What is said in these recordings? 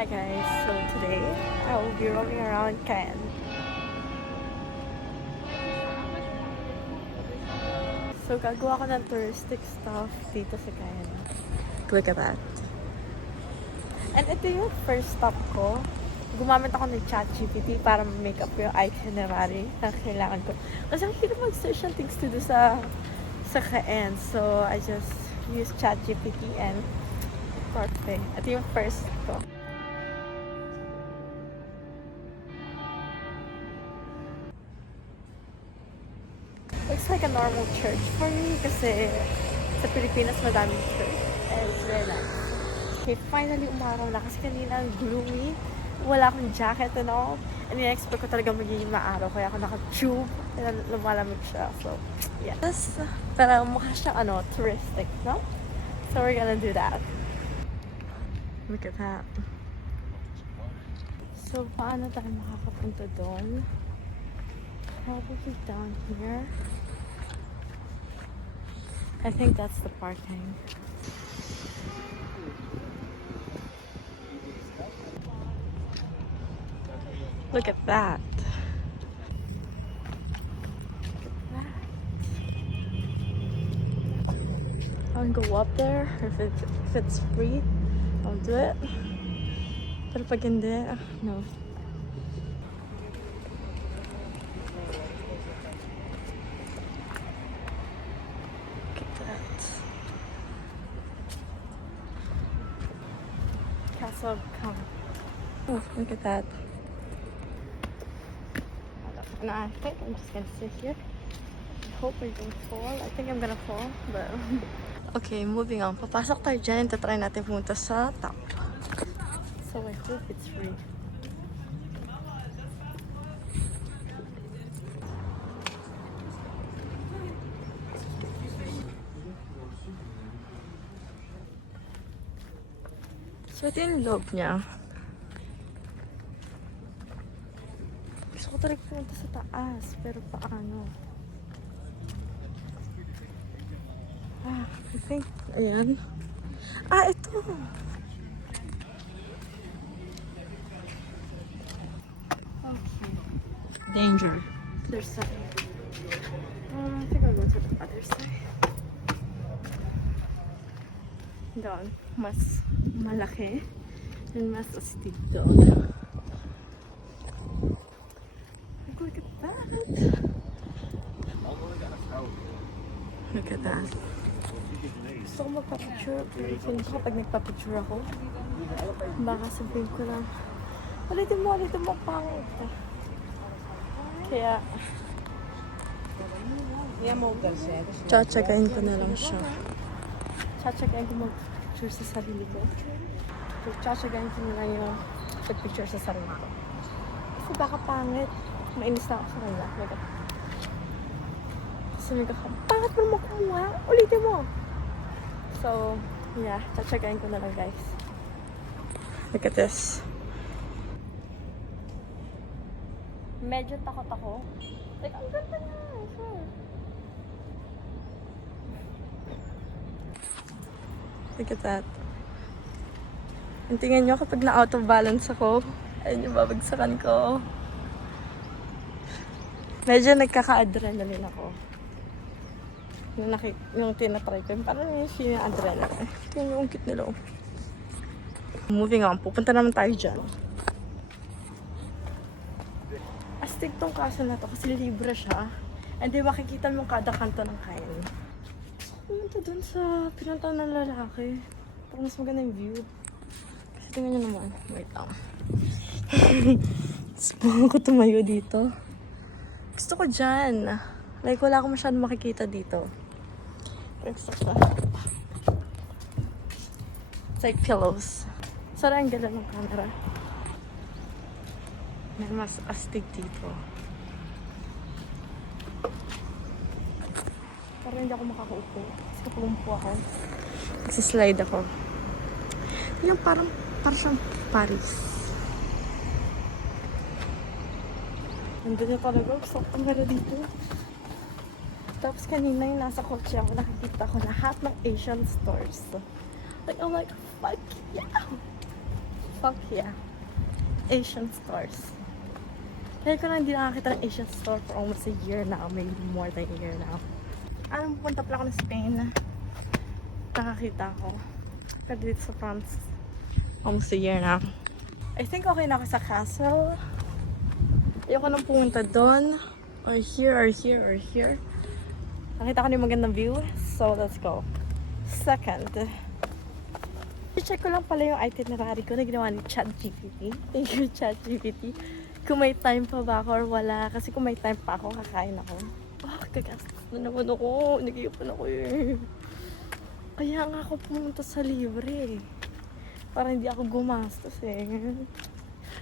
Hi guys, so today I will be roaming around Caen. So gagawa ko ng touristic stuff dito sa Caen. Look at that. And ito yung first stop ko. Gumamit ako ng ChatGPT para make up yung itinerary na kailangan ko. Kasi ang hirap mag-search ng things to do sa Caen. So I just use ChatGPT and perfect. Ito yung first ko. Looks like a normal church for me kasi sa Pilipinas madaming church and it's very nice. Okay, finally umaraw na kasi kanina gloomy. Wala akong jacket and all. And in-expect ko talaga magiging maaraw kaya ako naka-tube and lumalamig siya. So, yeah. Pero mukha siyang touristic, no? So we're gonna do that. Look at that. So, paano tayo makakapunta doon? Probably down here. I think that's the parking. Look at that. I can go up there if it's free. I'll do it. Pero pag hindi, no. Look at that. Castle of Come. Oh, look at that. And I think I'm just gonna sit here. I hope I don't fall. I think I'm gonna fall, but... Okay, moving on. Papasok tayo dyan. Tatry natin pumunta sa top. So I hope it's free. So ito yung loob niya. Gusto ko talaga pumunta sa taas, pero paano? I think, ayan. Ito! Okay. Danger. There's something. I think I'll go to the other side. Doon. Mas malaki. And mas astig doon. Look at that! Look at that. Gusto ko magpa-picture. Pero kapag nagpa-picture ako, baka sabihin ko lang, ulitin mo pangit. Kaya, tsatsagain ko na lang siya. Tsatsagain ko mag-picture sa sarili ko. Tsatsagain ko na lang yung picture sa sarili ko. Kasi baka pangit. Mainis na ako sa kanya. Kasi pangit mo makuha. Ulitin mo. So, yeah. Tsatsagain ko na lang, guys. Look at this. Medyo takot ako. Like, ang ganda niya. Sure. Look at that. And tingnan nyo kapag na-out of balance ako. Ayun yung babagsakan ko. Medyo nagkaka-adrenaline ako. Yung tinatry ko. Parang yung adrenaline. Yung cute nila. Moving on. Pupunta naman tayo dyan. Astig tong kaso na to kasi libre siya. And di makikita mo kada kanto ng Caen. Pumunta dun sa pinunta ng lalaki. Parang mas maganda yung view. Kasi tingnan nyo naman. Wait lang. Sabang ako tumayo dito. Gusto ko dyan. Like, wala akong masyadong makikita dito. Gusto ko. It's like pillows. Sorry, ang gala ng camera. May mas astig dito. Pero hindi ako makakaupo. Kasi kapag umupo ako, nagsislide ako. Yung parang siyang Paris. Nandun na talaga. Gusto ko pangala dito. Tapos kanina yung nasa kotse ako, nakikita ko lahat ng Asian stores. Like, I'm like, fuck yeah! Fuck yeah. Asian stores. Kaya ko na hindi nakakita ng Asian store for almost a year now. Maybe more than a year now. Anong pupunta pala ako ng Spain? Nakakita ko. Pero dito sa France. Almost a year now. I think okay na ako sa castle. Ayoko nang pumunta doon. Or here, or here, or here. Nakita ko na yung magandang view. So, let's go. Second. I-check ko lang pala yung itinerary ko na ginawa ni ChatGPT. Thank you, ChatGPT. Kung may time pa ba ako or wala. Kasi kung may time pa ako, kakain ako. Gagastos na naman ako. Nag-iipan ako eh. Kaya nga ako pumunta sa libre. Para hindi ako gumastos eh.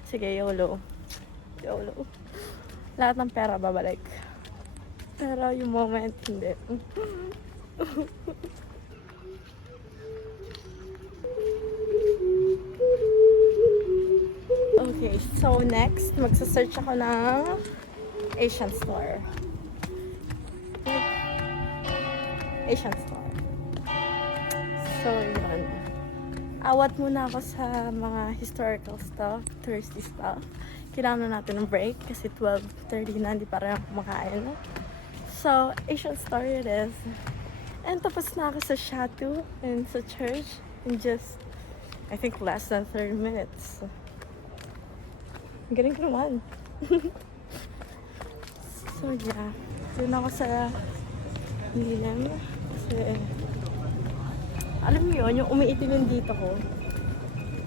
Sige, YOLO. YOLO. Lahat ng pera babalik. Pero yung moment, hindi. Okay, so next, magsa-search ako ng Asian store. Asian store. So, yun. Awat muna ako sa mga historical stuff, touristy stuff. Kailangan na natin ng break kasi 12:30 na, hindi pa rin ako kumakain. So, Asian store it is. And tapos na ako sa chateau and sa church in just, I think, less than 30 minutes. Galing ko naman. So, yeah. Doon ako sa Milan. Kasi, alam niyo yun, yung umiitim yung dito ko.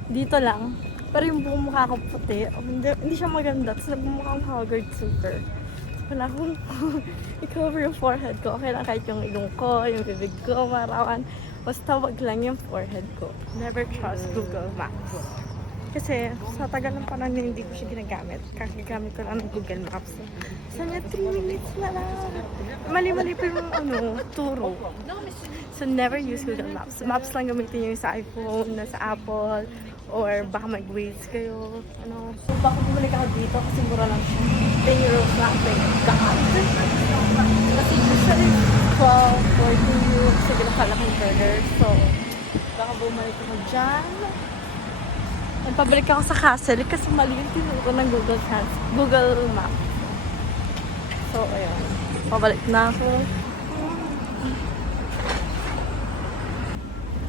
Dito lang. Pero yung buong mukha ko puti. Hindi siya maganda. Tapos nagmumukhang haggard super. So, wala akong i-cover yung forehead ko. Okay lang kahit yung ilong ko, yung bibig ko, marawan. Basta wag lang yung forehead ko. Never trust Google Maps. Kasi sa tagal ng panahon na hindi ko siya ginagamit. Kakagamit ko lang ng Google Maps. Sa niya 3 minutes na lang. Mali-mali pa yung turo. So never use Google Maps. Maps lang gamitin yung sa iPhone, na sa Apple, or baka mag-Waze kayo. So baka bumalik ako dito kasi mura lang siya. 10 euros lang. Thank God. Kasi usually 12, 14 euros sa ginakalaking burger. So baka bumalik ako dyan. Nagpabalik ako sa castle kasi mali yung tinuro ng Google Maps. So, ayun. Pabalik na ako.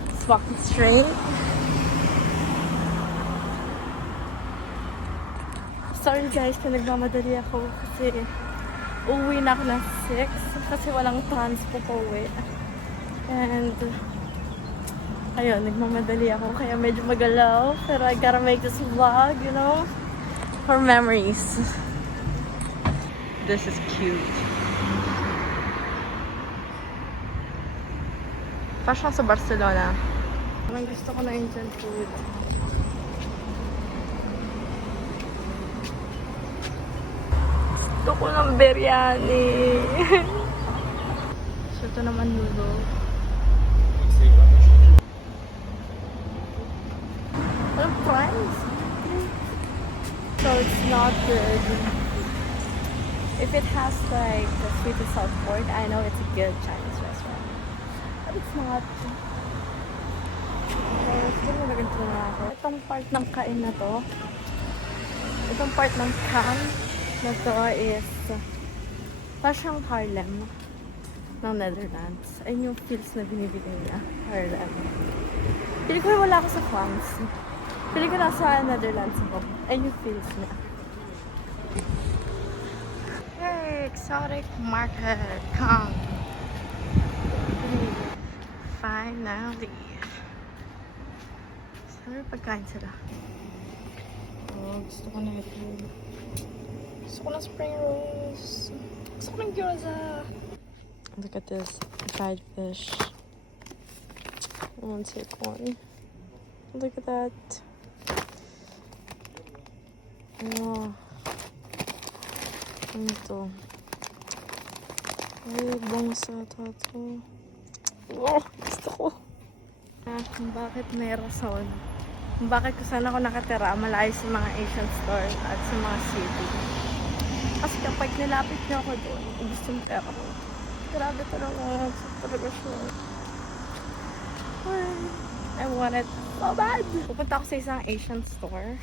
Just walking straight. Sorry guys kung nagmamadali ako kasi uuwi na ako ng 6 kasi walang transpo po uwi. And ayun, nagmamadali ako kaya medyo magalaw. Pero I gotta make this vlog, you know, for memories. This is cute. Fashion sa Barcelona. Ang gusto ko na Indian food. Gusto ko ng biryani. So, ito naman noodle. Price. So it's not good. If it has like the sweet and salt pork, I know it's a good Chinese restaurant. But it's not. So, siguro nagagantro na ako. Itong part ng kain na to, itong part ng camp na to is parang Haarlem ng Netherlands. Ayun yung feels na binibigay niya. Haarlem. Pili ko wala ako sa France. Pili ko nasa Netherlands ako. Ayun yung feels niya. Hey, exotic market. Come. Finally. Saan may pagkain sila? Oh, gusto ko na ito. Gusto ko na spring rolls. Gusto ko ng gyoza. Look at this. Fried fish. I want to take one. Look at that. Oh. Ano ito? Ay, bongsa ito. Oh, gusto ko. Bakit may rason? Bakit ko sana ako nakatira malayo sa mga Asian store at sa mga city? Kasi kapag nilapit niyo ako doon, gusto mo pera ko. Grabe talaga siya. Ay. I want it so bad! Pupunta ako sa isang Asian store.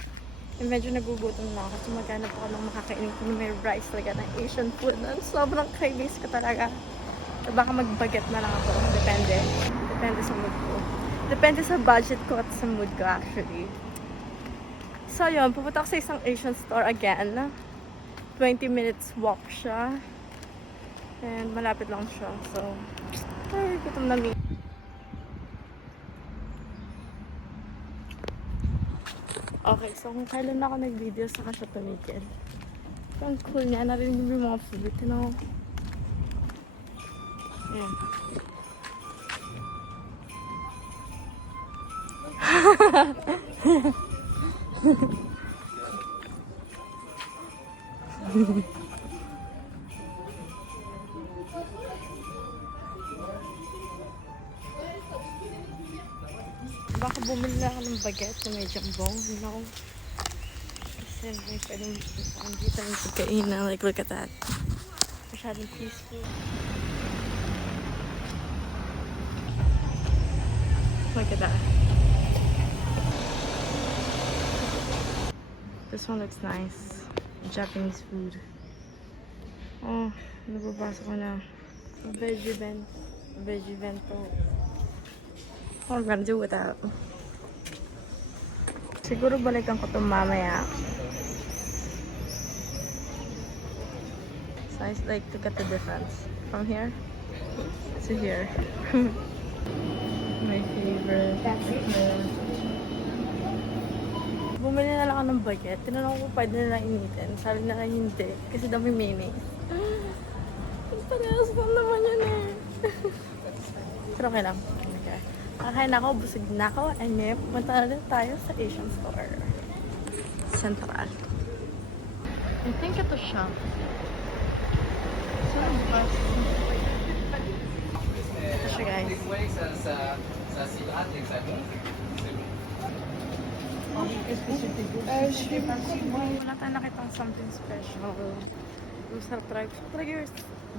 And medyo nagugutom na ako. So maghanap ako ng makakainin ko may rice talaga ng Asian food. Sobrang cravings ko talaga. So baka mag-baget na lang ako. Depende. Depende sa mood ko. Depende sa budget ko at sa mood ko actually. So yun, pupunta ako sa isang Asian store again. 20 minutes walk siya. And malapit lang siya. So, ay, gutom na mi. Okay, so kung kailan ako nag-video sa siya tumigil. Ang cool niya, narinig mo yung mga food, you know? Ayan. Baka bumili na ako ng baguette na may jambong, you know? Kasi may pwedeng dito yung pagkainan. Like, look at that. Masyadong peaceful. Look at that. This one looks nice. Japanese food. Oh, nababasa ko na. Veggie bento. What I'm gonna do with that? Siguro balikan ko ito mamaya. So I like to get the difference from here to here. My favorite. Bumili na lang ako ng baguette. Tinanong ko pwede na lang initin. Sabi na lang hindi. Kasi daw may mayonnaise. Parehas lang naman yun eh. Pero okay lang. Okay. Kakain ako, busog na ako, and ngayon pumunta na rin tayo sa Asian store. Central. I think ito siya. So, bukas. Ito siya, guys. Wala tayong nakitang something special. Masarap talaga yung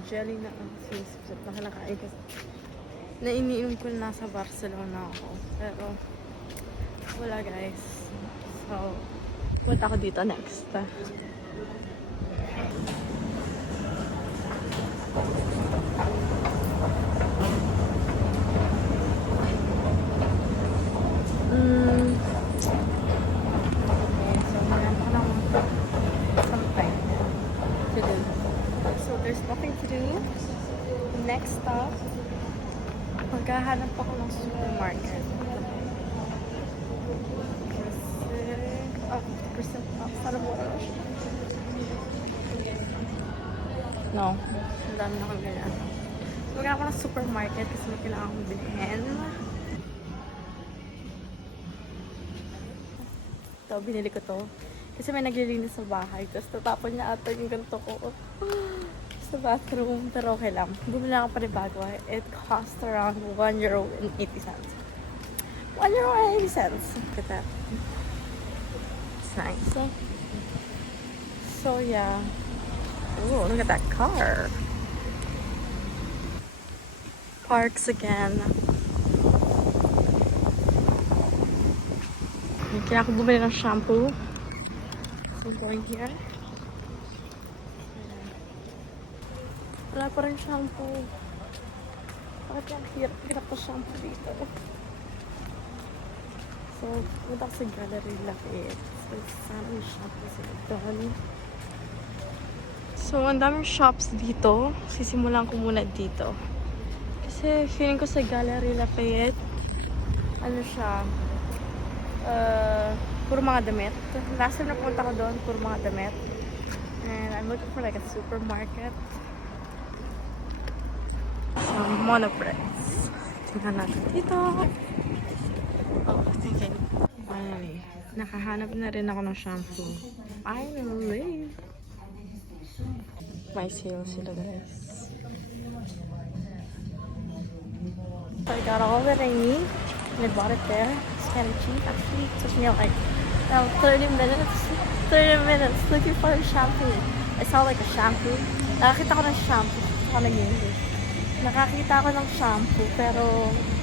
jelly na sinisip na kinakain kasi na iniinom ko na nasa Barcelona ako. Pero, wala guys. So, punta ako dito next. Okay, so meron ako ng something to do. So, there's nothing to do. Next stop, maghahanap ako ng supermarket. Kasi, 50% off. Para mo ano siya? No. Ang dami na kong ganyan. Maghahanap ako ng supermarket kasi may kailangan akong bilhin. Ito, binili ko to. Kasi may naglilinis sa bahay. Tapos tatapon niya ata yung ganito ko sa bathroom. Pero okay lang. Bumili ako pa rin bago. It cost around €1.80. €1.80. Look at that. It's nice. So yeah. Oh, look at that car. Parks again. Kailangan ko bumili ng shampoo. So going here. Wala pa rin shampoo. Bakit yung hirap na shampoo dito? So, punta ko sa Gallery Lafayette. So, sana may shampoo sila doon. So, ang daming shops dito. Sisimulan ko muna dito. Kasi feeling ko sa Gallery Lafayette, ano siya, puro mga damit. Last time na pumunta ko doon, puro mga damit. And I'm looking for like a supermarket. Some monopress. Tingnan natin dito. Oh, thinking. Finally, nakahanap na rin ako ng shampoo. Finally! May sale sila guys. So I got all that I need. And I bought it there. It's kind of cheap actually. It took me like 30 minutes looking for a shampoo. I saw like a shampoo. Nakakita ko ng shampoo. Ako nag-inis. Nakakita ako ng shampoo, pero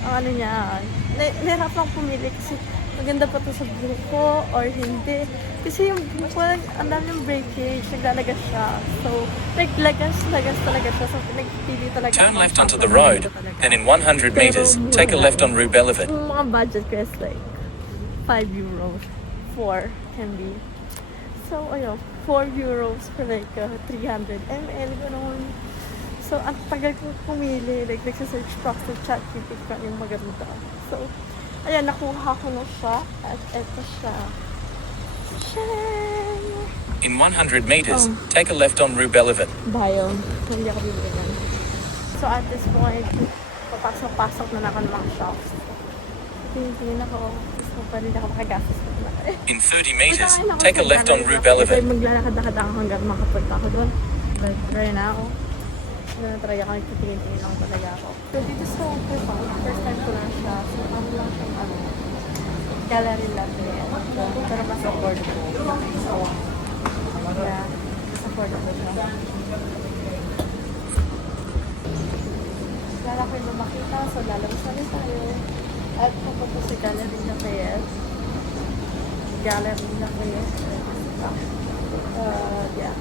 ang ano niya, nahirap lang pumili kasi maganda pa to sa buko or hindi. Kasi yung buko, ang dami yung breakage, naglalagas siya. So, like, lagas talaga siya. So, pinagpili talaga. Turn left onto the road, then in 100 meters, take a left on Rue Belleville. Yung mga budget ko is like 5 euros. 4 can be. So, ayun, 4 euros for like 300 ml, gano'n. So, ang tagal kong pumili. Like, nagsasearch pa ako sa ChatGPT ko yung maganda. So, ayan, nakuha ko na siya. At eto siya. Shan! In 100 meters, take a left on Rue Belleville. Bio. Hindi ako bibili yan. So, at this point, papasok-pasok na ako ng mga shops. Tingin ako. Gusto pa rin ako makagastos ko na. In 30 meters, take a left on Rue Belleville. Maglalakad-lakad ako hanggang makapunta ako doon. But right now, try ako, nagtitingin-tingin lang talaga ako. So, dito sa Hongkong Park, first time ko lang siya. So, ano lang siyang gallery lang din. Pero mas affordable. So, yeah, mas affordable siya. Lala ko yung makita, so lalabas na rin tayo. At pupunta sa Gallery Lafayette. Gallery Lafayette. Yeah.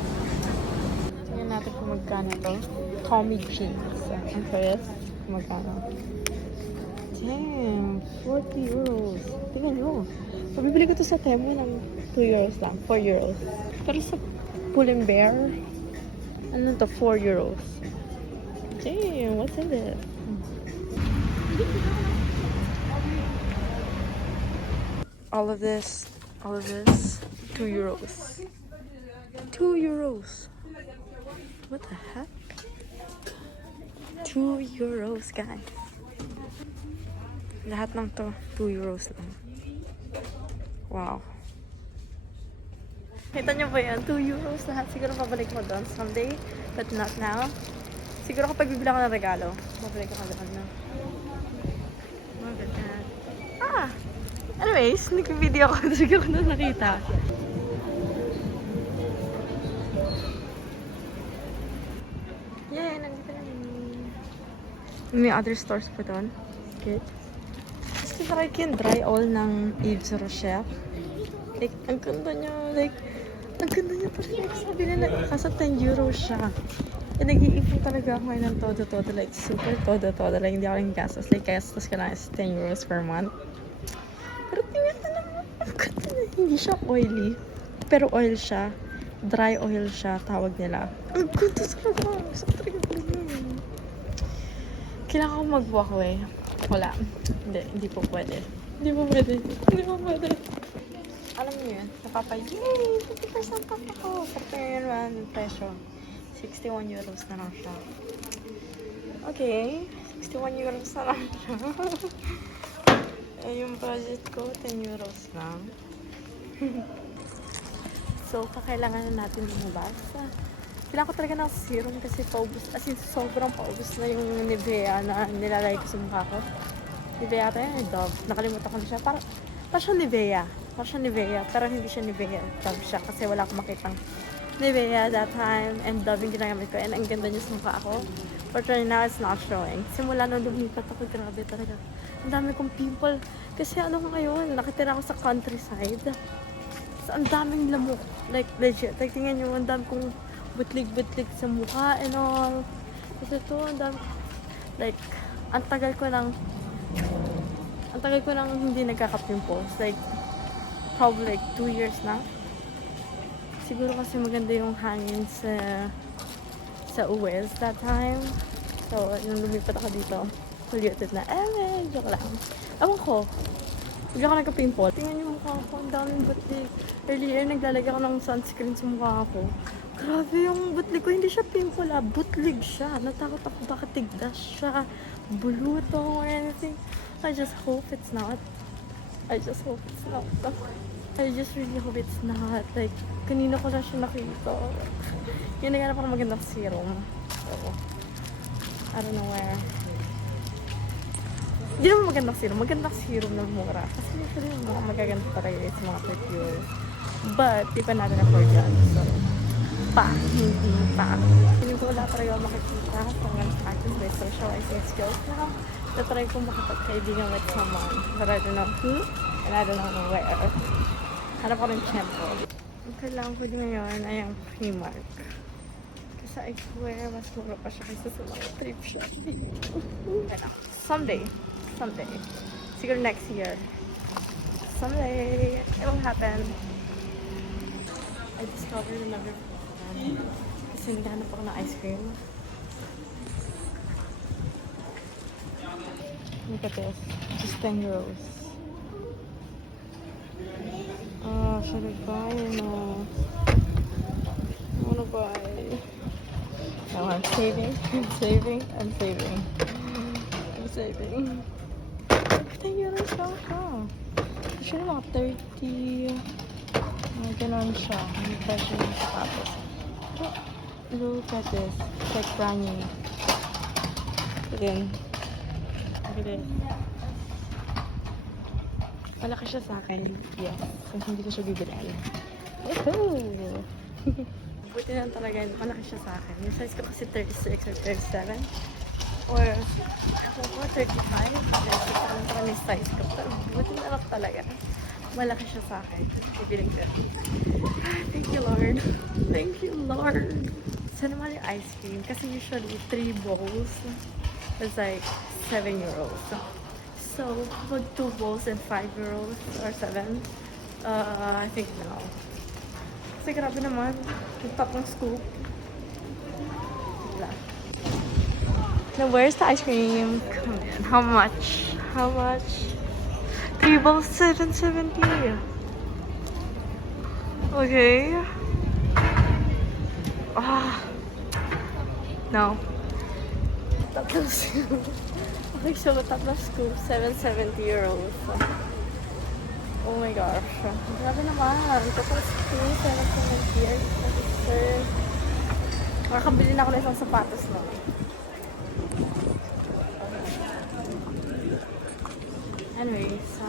Tingnan natin kung magkano ito. Tommy Jeans. Ang price. Magkano? Damn! 40 euros. Tingnan nyo. Pabibili ko ito sa Temu ng 2 euros lang. 4 euros. Pero sa Pull&Bear, ano to? 4 euros. Damn! What's in this? All of this, 2 euros. 2 euros. What the heck? 2 euros, guys. Lahat ng to, 2 euros lang. Wow. Kita niyo ba yan? 2 euros lahat. Siguro pabalik mo doon someday, but not now. Siguro kapag bibili ako ng regalo, mabalik ako doon na. Maganda. Anyways, nag-video ako. Sige ko na nakita. Yay! Nandito na may other stores pa doon. Good. Gusto try ko yung dry oil ng Yves Rocher. Like, ang ganda niya. Like, ang ganda niya pa rin. Sabi nila, kaso 10 euros siya. And nag-iipon talaga ako ngayon ng todo-todo. Like, super todo-todo. Like, hindi ako rin gastos. Like, gastos ka na is 10 euros per month. Pero tingnan na naman. Ang ganda na. Hindi siya oily. Pero oil siya. Dry oil siya, tawag nila. Ang ganda talaga. Gusto ko talaga yun. Kailangan ko mag-walk away. Wala. Hindi po pwede. Hindi po pwede. Alam niyo yun, yay! 50% off ako. Pero yun naman, presyo. 61 euros na lang siya. Okay. 61 euros na lang siya. Yung budget ko, 10 euros lang. So, kakailangan na natin lumabas. Kailangan ko talaga ng serum kasi paubos. As in, sobrang paubos na yung Nivea na nilalagay ko sa mukha ko. Nivea ata yan, Dove. Nakalimutan ko na siya. Parang siyang Nivea. Parang siyang Nivea. Pero hindi siya Nivea. Dove siya kasi wala akong makitang Nivea that time. And Dove yung ginagamit ko. And ang ganda niya sa mukha ako. But right now, it's not showing. Simula nung lumipat ako, grabe talaga. Ang dami kong pimple. Kasi ano ko ngayon, nakitira ako sa countryside. So, ang daming lamok. Like, legit. Like, tingnan nyo, ang dami kong butlig-butlig sa mukha and all. Kasi ito, ang dami. Like, ang tagal ko nang hindi nagkaka-pimples. Like, probably like 2 years na. Siguro kasi maganda yung hangin sa US that time. So, nung lumipat ako dito, polluted na. Joke lang. Ewan ko. Hindi ako nagka-pimple. Tingnan yung mukha ko. Ang daming butlig. Earlier, naglalagay ako ng sunscreen sa mukha ko. Grabe yung butlig ko. Hindi siya pimple butlig siya. Natakot ako baka tigdas siya. Bulutong or anything. I just hope it's not. I just really hope it's not. Like, kanina ko na siya nakita. Yung naghanap ako magandang serum. So, I don't know where. Hindi naman magandang serum ng mura. Kasi usually yung mga magaganda talaga sa mga perfume. But, di pa natin afford yan. So, pa. Hindi pa. Hindi ko wala talaga makikita kung practice my socializing skills now. Tatry ko makapagkaibigan with someone. But I don't know who and I don't know where. Hanap ko ng tempo. Ang kailangan ko din ngayon ay ang Primark. Kasi I swear, mas mura pa siya kaysa sa mga trip shop. Someday. Siguro next year. Someday, it will happen. I discovered another kasi naghanap ako ng ice cream. Look at this. Just 10 euros. Oh, should I buy or no? I wanna buy. No, I'm saving. I'm saving. 10 euros lang siya. Actually, mga 30. Ganon siya. May pressure yung sapatos. Look at this. It's like brand new. Look at this. Malaki siya sa akin. Yes. Kung hindi ko siya bibilhin. Woohoo! Buti na talaga yun. Malaki siya sa akin. Yung size ko kasi 36 or 37. Or, ako ko 35. 36 ang yung size ko. Pero buti na lang talaga. Malaki siya sa akin. Bibiling ko. Thank you, Lord. Thank you, Lord. Saan naman yung ice cream? Kasi usually 3 bowls is like 7 euros. So, pag 2 bowls and 5 euros or 7, I think no. Kasi grabe naman. Yung tapong scoop. Wala. Now, where's the ice cream? Come on. How much? 3 bowls, 7.70. Okay. No. Tatlong scoop. Okay, so tatlong scoop, 7.70 euros. Oh my gosh. Grabe naman. Tatlong scoop, 7.70. Makakabili na ako ng isang sapatos na. Anyways,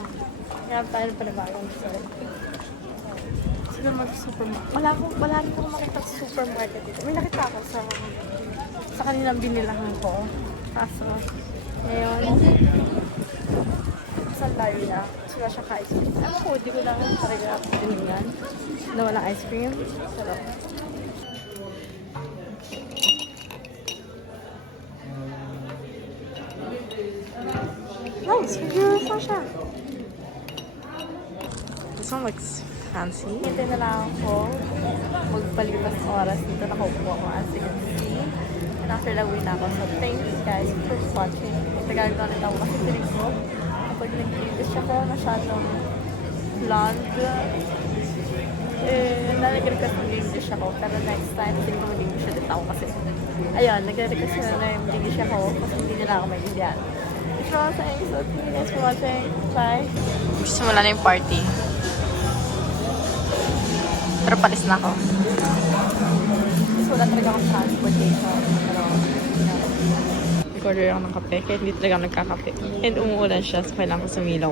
grabe tayo pa na bagong store. Siguro mag-supermarket. Wala rin ako makita sa supermarket dito. May nakita ako sa kanilang binilahan ko. Kaso, ngayon, sa layo na. Sila siya ka-ice cream. Ewan ko, di ko lang talaga tinignan na walang ice cream. Pero, nice! Reviews na siya. This one looks fancy. Hintay na lang ako magpalipas ng oras dito. Nakaupo ako as you can see. And after that, uwi na ako. So, thank you guys for watching. Nagagawa na ako kasi tinig ko. Kapag nag-English ako, masyadong blonde. Nag-request ng English ako. Pero next time, hindi ko mag-English ulit ako kasi ayun, nag-request na English ako kasi hindi nila ako maintindihan. So, thank you guys for watching. Bye! Simula na yung party. Pero palis na ako. Kasi wala talaga akong transportation. Pero, nag-order ako ng kape. Kahit hindi talaga ako nagkakape. And umuulan siya, so kailangan ko sumilaw.